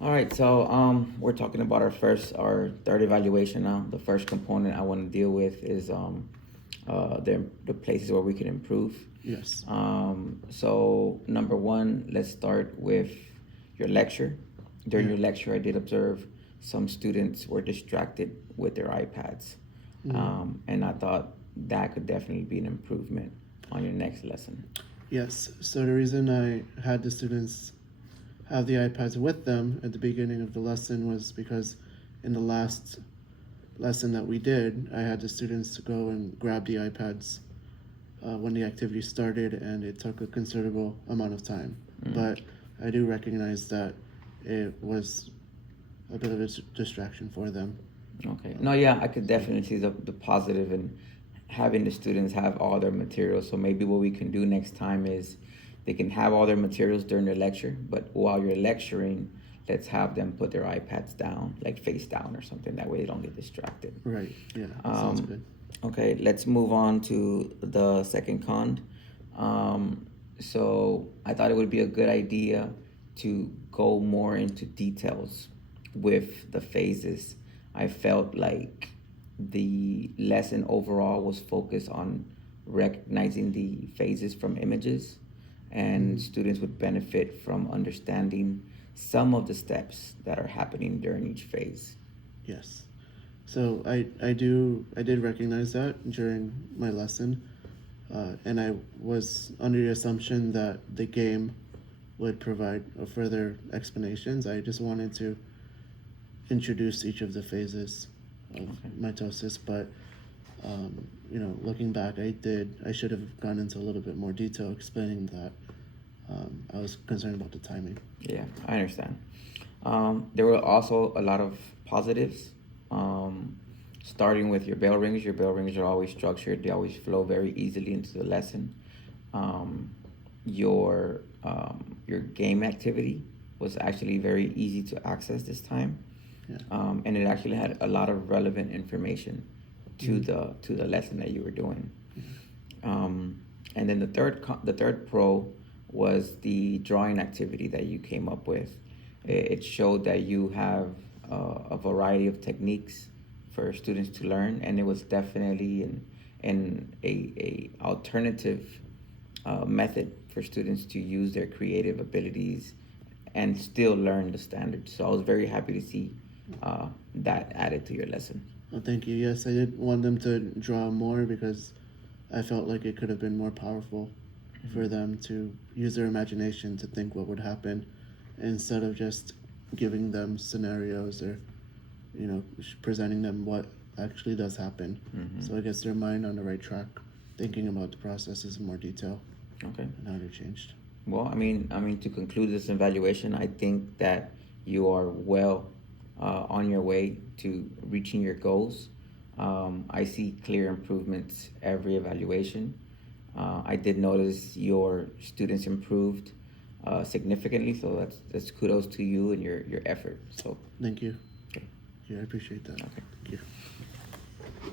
All right, so we're talking about our third evaluation now. The first component I want to deal with is the places where we can improve. Yes. So number one, let's start with your lecture. During Yeah. your lecture, I did observe some students were distracted with their iPads, Mm. and I thought that could definitely be an improvement on your next lesson. Yes. So the reason I had the students have the iPads with them at the beginning of the lesson was because in the last lesson that we did, I had the students go and grab the iPads when the activity started, and it took a considerable amount of time. But I do recognize that it was a bit of a distraction for them. Okay. No, yeah, I could definitely see the positive in having the students have all their materials. So maybe what we can do next time is they can have all their materials during their lecture, but while you're lecturing, let's have them put their iPads down, like face down or something. That way they don't get distracted. Right. Yeah. That sounds Um, good. okay, let's move on to the second con. So I thought it would be a good idea to go more into details with the phases. I felt like the lesson overall was focused on recognizing the phases from images, and students would benefit from understanding some of the steps that are happening during each phase. Yes. So I did recognize that during my lesson, and I was under the assumption that the game would provide further explanations. I just wanted to introduce each of the phases of mitosis, but looking back, I should have gone into a little bit more detail explaining that. I was concerned about the timing. Yeah, I understand. There were also a lot of positives. Um, Starting with your bell rings are always structured. They always flow very easily into the lesson. Um, your game activity was actually very easy to access this time, Yeah. and it actually had a lot of relevant information to Mhm. the lesson that you were doing. Yeah. And then the third pro was the drawing activity that you came up with. It showed that you have a variety of techniques for students to learn, and it was definitely a alternative method for students to use their creative abilities and still learn the standards. So I was very happy to see that added to your lesson. Well, thank you. Yes, I did want them to draw more because I felt like it could have been more powerful for them to use their imagination to think what would happen instead of just giving them scenarios or presenting them what actually does happen. So it gets their mind on the right track, thinking about the processes in more detail Okay. and how they're changed. Well, I mean, to conclude this evaluation, I think that you are well on your way to reaching your goals. I see clear improvements every evaluation. I did notice your students improved significantly, so that's kudos to you and your effort. So, Thank you. okay, Yeah, I appreciate that. okay. Thank you.